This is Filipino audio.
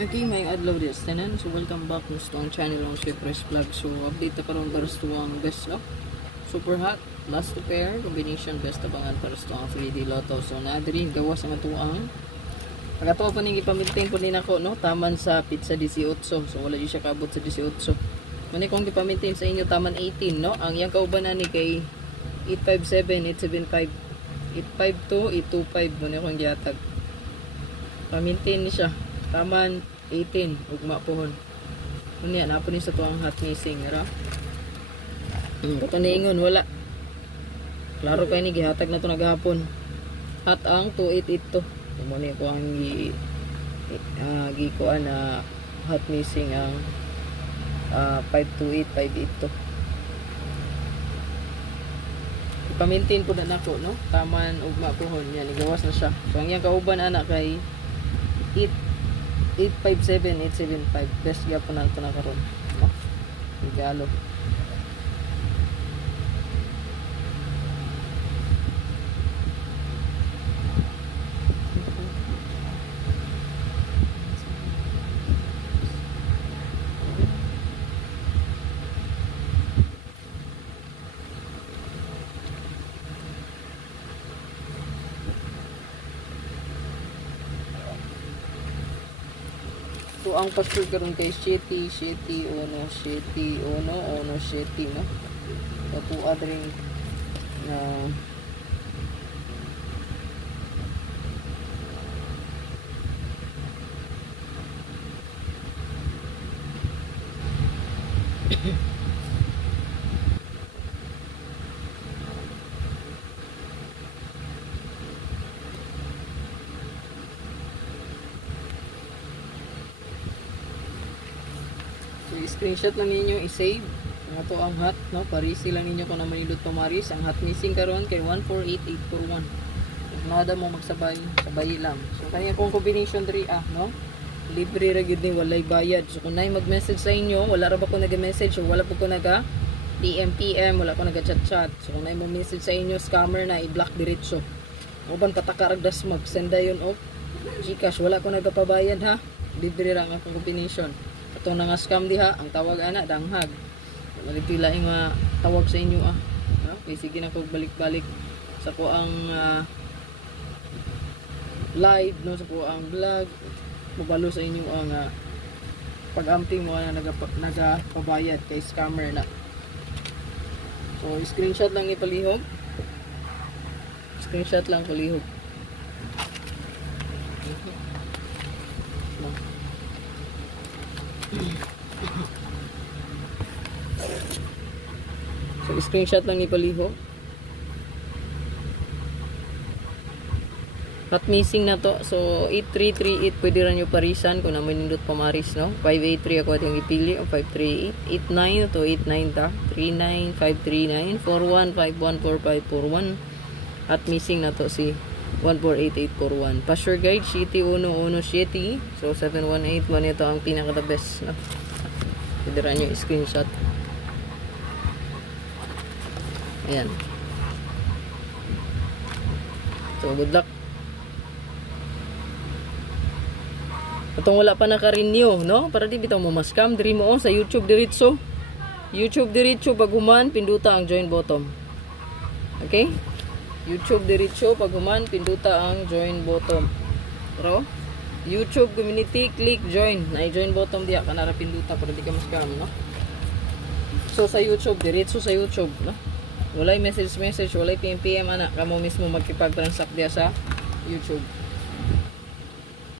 Okay, may adlaw this tanan. So welcome back to ang channel ng Fresh Vlog. So update na karon para sa ang best lock. Super hot, last to pair, combination best abangan para sa ang 3D Lotto. So na diri gawas ang tuang. Pagkatawa pa ning ipamintain po din ako no, taman sa pizza 18. So wala di siya kaabot sa 18. Mani kung ipamintain sa inyo taman 18 no. Ang yang kauban ani kay 857, 875, 852, 825 mo ni akong gihatag. Pamintain ni siya. Taman 18 ugma pohon. Unya na po ni sa tuang hot missing ra. Kato niingon wala. Klaro kay ni gihatag na to naghapon. At ang 288 to. Mo ni ko ang gikuan na hot missing ang 528 582. Pamintin po na nako no. Taman ugma pohon yan igawas na siya. So ang yang kauban ana kay 857, 875 best gyapon na ito na karon no? Regalo so ang password karon kay Shetty 1 no. Ito adring na screenshot lang ninyo i-save nga to ang hot no, parisi lang ninyo kung naman nilot pumaris ang hot missing karon kay 148841. Kung nada mo magsabay sabay lang. So kanya kung combination 3 no, libre ra gyud ni walay bayad. So kung nay mag-message sa inyo wala ra ba ko nag-message o wala po ko naga PM wala ko naga-chat. So kung nay mo message sa inyo scammer na i-block diretso. Uban pataka ragdas mag-send dayon og GCash wala ko nagapabayad ha. Libre ra ang combination. Ito na nga scam diha, ang tawag ana danghag. Malipila yung tawag sa inyo no? Okay, sige na ko balik-balik sa ko ang live no, sa ko ang vlog. Mabalo sa inyo ang pag-amping mo na nagapabayad kay scammer na. So screenshot lang ni palihog. Screenshot lang palihog. So screenshot lang ni palihog. Hot missing na to. So 8338 pwede rin nyo parisan kung naman nindot pamaris no. 583 ako ating ipili o 538 89 to 89 ta 39539 41514541. Hot missing na to si 148841. Password guide Shetty 117. So 718 man ito ang pinaka the best no. Pwede rin nyo screenshot. Ayan. So good luck. Itong wala pa naka-renew no, para di bitaw mo ma-scam diri mo sa YouTube diretso. YouTube diretso pag human pinduta ang join button. Okay? YouTube diretso pag human pinduta ang join button. Pero YouTube community click join. Na join button diha kanara pinduta para di ka ma-scam no. So sa YouTube diretso sa YouTube no. Walay message, walay PM ana kamo mismo magkipag-transact diha sa YouTube.